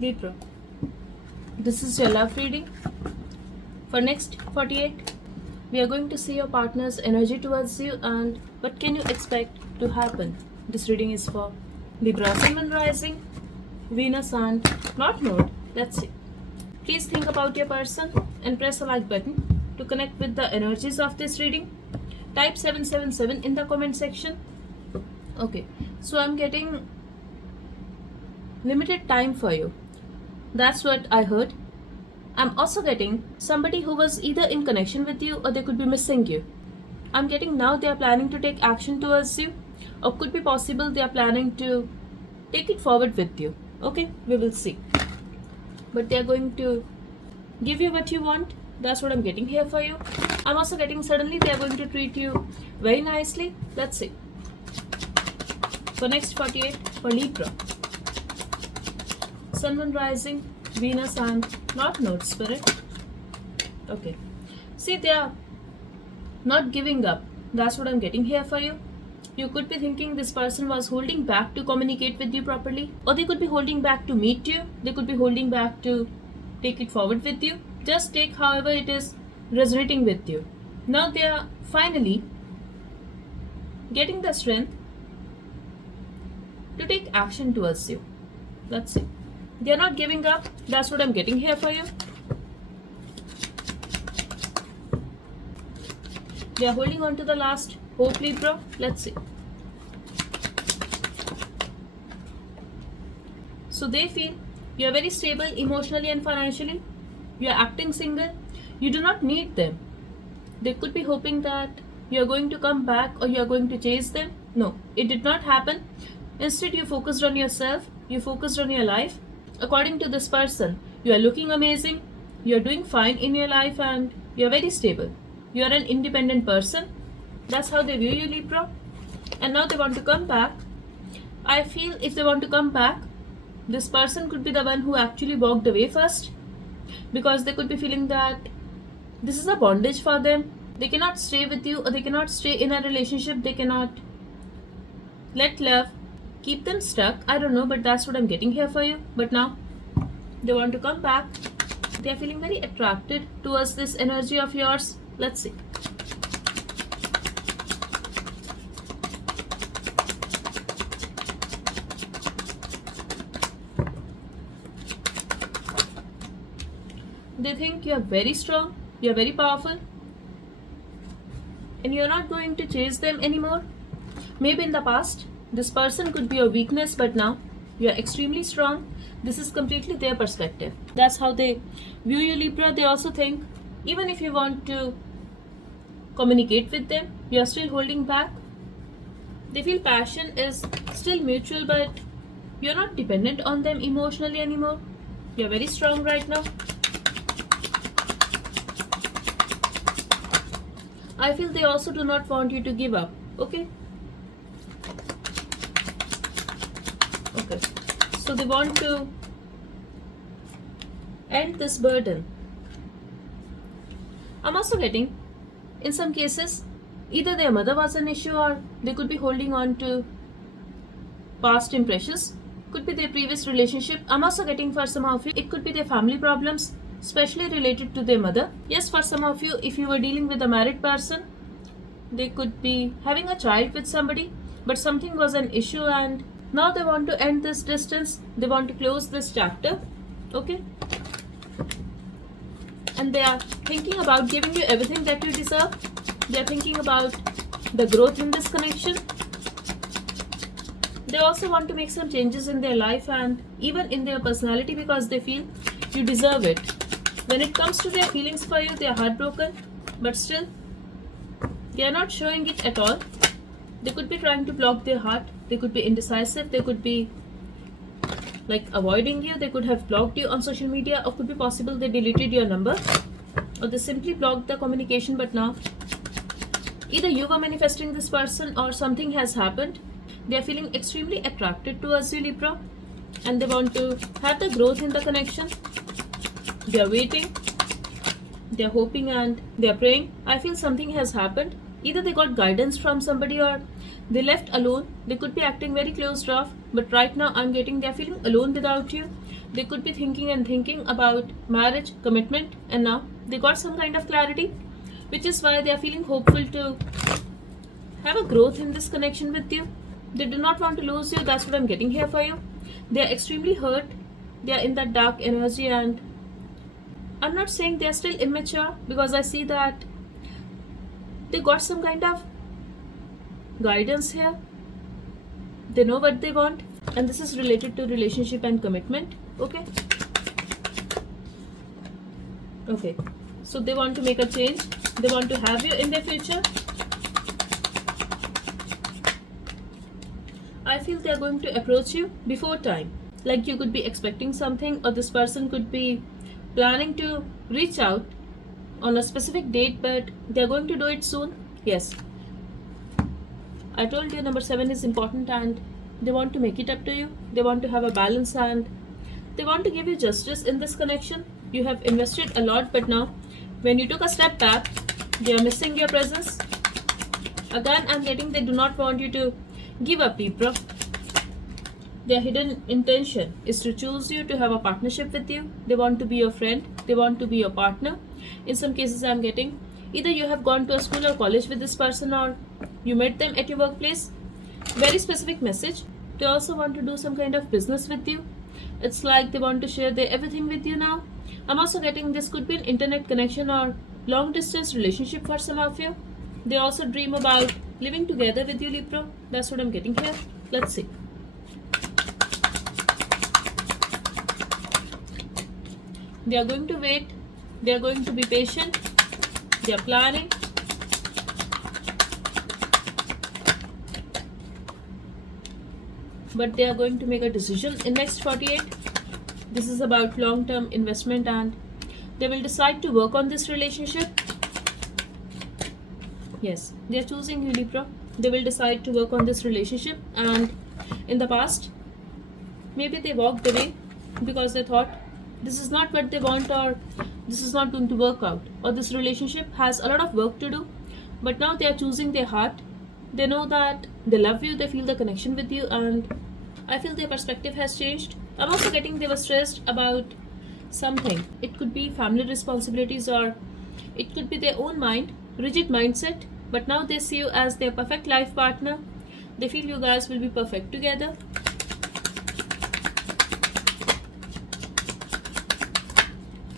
Libra. This is your love reading. For next 48, we are going to see your partner's energy towards you and what can you expect to happen. This reading is for Libra, Sun, Moon, Rising, Venus and North Node. Let's see. Please think about your person and press the like button to connect with the energies of this reading. Type 777 in the comment section. Okay, so I'm getting limited time for you. That's what I heard. I'm also getting somebody who was either in connection with you or they could be missing you. I'm getting now they are planning to take action towards you, or could be possible they are planning to take it forward with you. Okay, we will see. But they are going to give you what you want. That's what I'm getting here for you. I'm also getting suddenly they are going to treat you very nicely. Let's see. For next 48 for Libra. Sun, Moon, Rising, Venus and North Node, Spirit. Okay. See, they are not giving up. That's what I'm getting here for you. You could be thinking this person was holding back to communicate with you properly, or they could be holding back to meet you. They could be holding back to take it forward with you. Just take however it is resonating with you. Now they are finally getting the strength to take action towards you. Let's see. They are not giving up. That's what I'm getting here for you. They are holding on to the last hope, Libra. Let's see. So they feel you are very stable emotionally and financially. You are acting single. You do not need them. They could be hoping that you are going to come back or you are going to chase them. No, it did not happen. Instead, you focused on yourself. You focused on your life. According to this person, you are looking amazing. You are doing fine in your life and you are very stable. You are an independent person. That's how they view you, Libra. And now they want to come back. I feel if they want to come back, this person could be the one who actually walked away first, because they could be feeling that this is a bondage for them. They cannot stay with you or they cannot stay in a relationship. They cannot let love keep them stuck. I don't know, but that's what I'm getting here for you. But now they want to come back. They are feeling very attracted towards this energy of yours. Let's see. They think you are very strong, you are very powerful, and you are not going to chase them anymore. Maybe in the past, this person could be your weakness, but now you are extremely strong. This is completely their perspective. That's how they view you, Libra. They also think even if you want to communicate with them, you are still holding back. They feel passion is still mutual, but you're not dependent on them emotionally anymore. You're very strong right now. I feel they also do not want you to give up. Okay? Okay. So they want to end this burden. I'm also getting, in some cases, either their mother was an issue or they could be holding on to past impressions. Could be their previous relationship. I'm also getting for some of you, it could be their family problems, especially related to their mother. Yes, for some of you, if you were dealing with a married person, they could be having a child with somebody, but something was an issue and now they want to end this distance. They want to close this chapter. Okay? And they are thinking about giving you everything that you deserve. They are thinking about the growth in this connection. They also want to make some changes in their life and even in their personality because they feel you deserve it. When it comes to their feelings for you, they are heartbroken, but still, they are not showing it at all. They could be trying to block their heart. They could be indecisive. They could be like avoiding you. They could have blocked you on social media, or could be possible they deleted your number, or they simply blocked the communication. But now, either you were manifesting this person or something has happened. They are feeling extremely attracted towards you, Libra, and they want to have the growth in the connection. They are waiting, they are hoping, and they are praying. I feel something has happened. Either they got guidance from somebody or they left alone. They could be acting very closed off, but right now I'm getting they are feeling alone without you. They could be thinking about marriage, commitment, and now they got some kind of clarity, which is why they are feeling hopeful to have a growth in this connection with you. They do not want to lose you. That's what I'm getting here for you. They are extremely hurt. They are in that dark energy, and I'm not saying they are still immature, because I see that they got some kind of guidance here. They know what they want, and this is related to relationship and commitment. Okay, so they want to make a change. They want to have you in their future. I feel they are going to approach you before time. Like you could be expecting something, or this person could be planning to reach out on a specific date, but they are going to do it soon. Yes, I told you number 7 is important, and they want to make it up to you. They want to have a balance, and they want to give you justice in this connection. You have invested a lot, but now when you took a step back, they are missing your presence. Again, I'm getting they do not want you to give up, Libra. Their hidden intention is to choose you, to have a partnership with you. They want to be your friend. They want to be your partner. In some cases, I'm getting either you have gone to a school or college with this person, or you met them at your workplace. Very specific message. They also want to do some kind of business with you. It's like they want to share their everything with you now. I'm also getting this could be an internet connection or long distance relationship for some of you. They also dream about living together with you, Libra. That's what I'm getting here. Let's see. They are going to wait. They are going to be patient. They are planning. But they are going to make a decision in next 48. This is about long-term investment, and they will decide to work on this relationship. Yes, they are choosing you, Libra. They will decide to work on this relationship, and in the past, maybe they walked away because they thought this is not what they want, or this is not going to work out, or this relationship has a lot of work to do. But now they are choosing their heart. They know that they love you, they feel the connection with you, and I feel their perspective has changed. I'm also getting they were stressed about something. It could be family responsibilities, or it could be their own mind, rigid mindset. But now they see you as their perfect life partner. They feel you guys will be perfect together.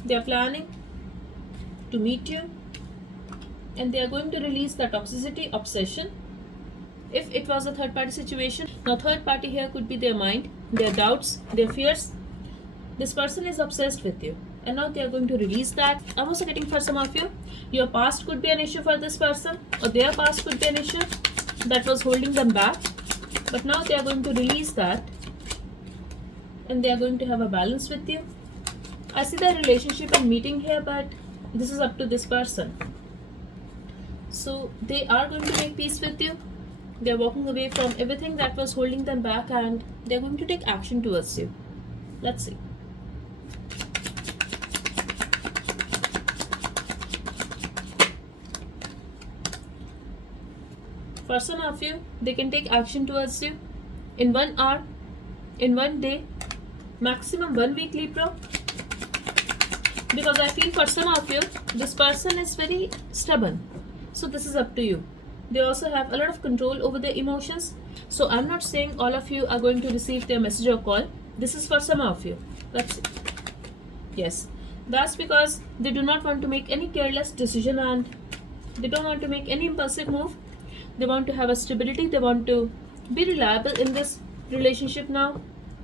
They are planning to meet you, and they are going to release the toxicity, obsession. If it was a third party situation, now third party here could be their mind, their doubts, their fears. This person is obsessed with you, and now they are going to release that. I'm also getting for some of you, your past could be an issue for this person, or their past could be an issue that was holding them back. But now they are going to release that, and they are going to have a balance with you. I see the relationship and meeting here, but this is up to this person. So they are going to make peace with you. They're walking away from everything that was holding them back, and they're going to take action towards you. Let's see. For some of you, they can take action towards you in 1 hour, in 1 day, maximum 1 week, Libra. Because I feel for some of you, this person is very stubborn. So this is up to you. They also have a lot of control over their emotions. So I'm not saying all of you are going to receive their message or call. This is for some of you. Let's see. Yes, that's because they do not want to make any careless decision, and they don't want to make any impulsive move. They want to have a stability. They want to be reliable in this relationship now,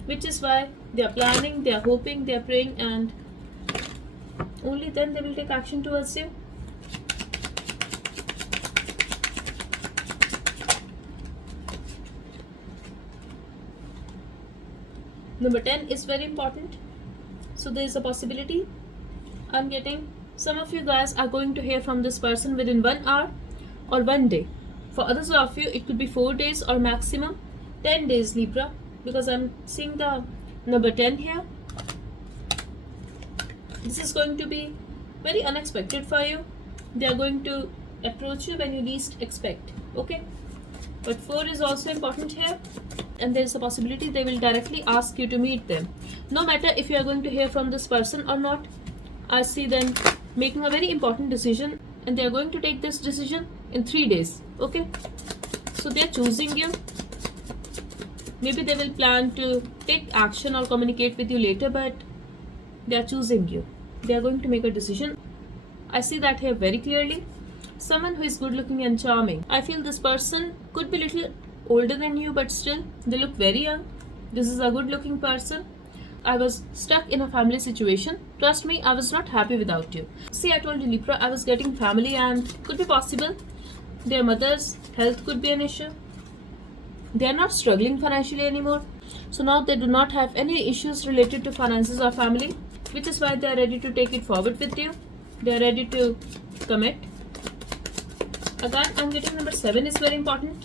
which is why they are planning, they are hoping, they are praying, and only then they will take action towards you. Number 10 is very important. So there is a possibility I'm getting some of you guys are going to hear from this person within 1 hour or 1 day. For others of you, it could be 4 days or maximum 10 days, Libra, because I'm seeing the number 10 here. This is going to be very unexpected for you. They are going to approach you when you least expect. Okay, but 4 is also important here. and there is a possibility they will directly ask you to meet them. No matter if you are going to hear from this person or not, I see them making a very important decision, and they are going to take this decision in 3 days. Okay, so they are choosing you. Maybe they will plan to take action or communicate with you later, but they are choosing you. They are going to make a decision. I see that here very clearly. Someone who is good looking and charming. I feel this person could be little older than you, but still they look very young. This is a good looking person. I was stuck in a family situation. Trust me, I was not happy without you. See, I told you, Libra, I was getting family, and could be possible their mother's health could be an issue. They are not struggling financially anymore. So now they do not have any issues related to finances or family, which is why they are ready to take it forward with you. They are ready to commit. Again, I'm getting number 7 is very important.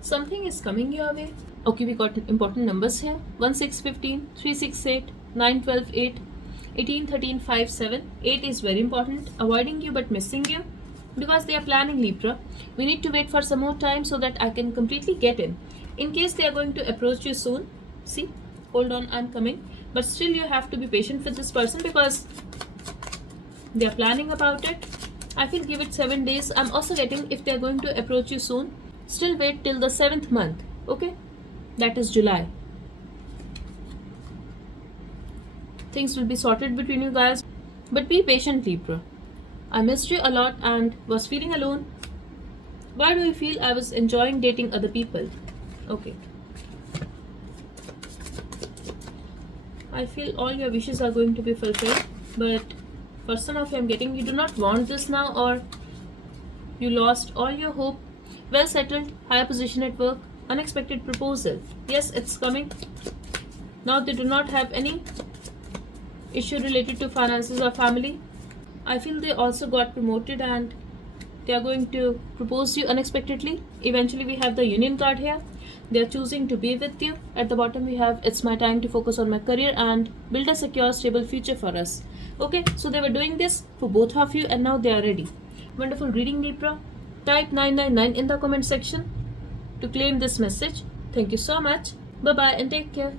Something is coming your way. Okay, we got important numbers here. 1, 6, 15, 3, 6, 8, 9, 12, 8, 18, 13, 5, 7. 8 is very important. Avoiding you but missing you. Because they are planning, Libra. We need to wait for some more time so that I can completely get in. In case they are going to approach you soon. See, hold on, I'm coming. But still you have to be patient with this person because they are planning about it. I feel give it 7 days. I'm also getting if they are going to approach you soon. Still wait till the 7th month. Okay, that is July. Things will be sorted between you guys. But be patient, Libra. I missed you a lot and was feeling alone. Why do you feel I was enjoying dating other people? Okay. I feel all your wishes are going to be fulfilled, but for some of you I'm getting you do not want this now, or you lost all your hope. Well settled, higher position at work, unexpected proposal. Yes, it's coming. Now they do not have any issue related to finances or family. I feel they also got promoted and they are going to propose you unexpectedly. Eventually we have the union card here. They are choosing to be with you. At the bottom we have it's my time to focus on my career and build a secure stable future for us. Okay, so they were doing this for both of you and now they are ready. Wonderful reading, Libra. Type 999 in the comment section to claim this message. Thank you so much. Bye bye and take care.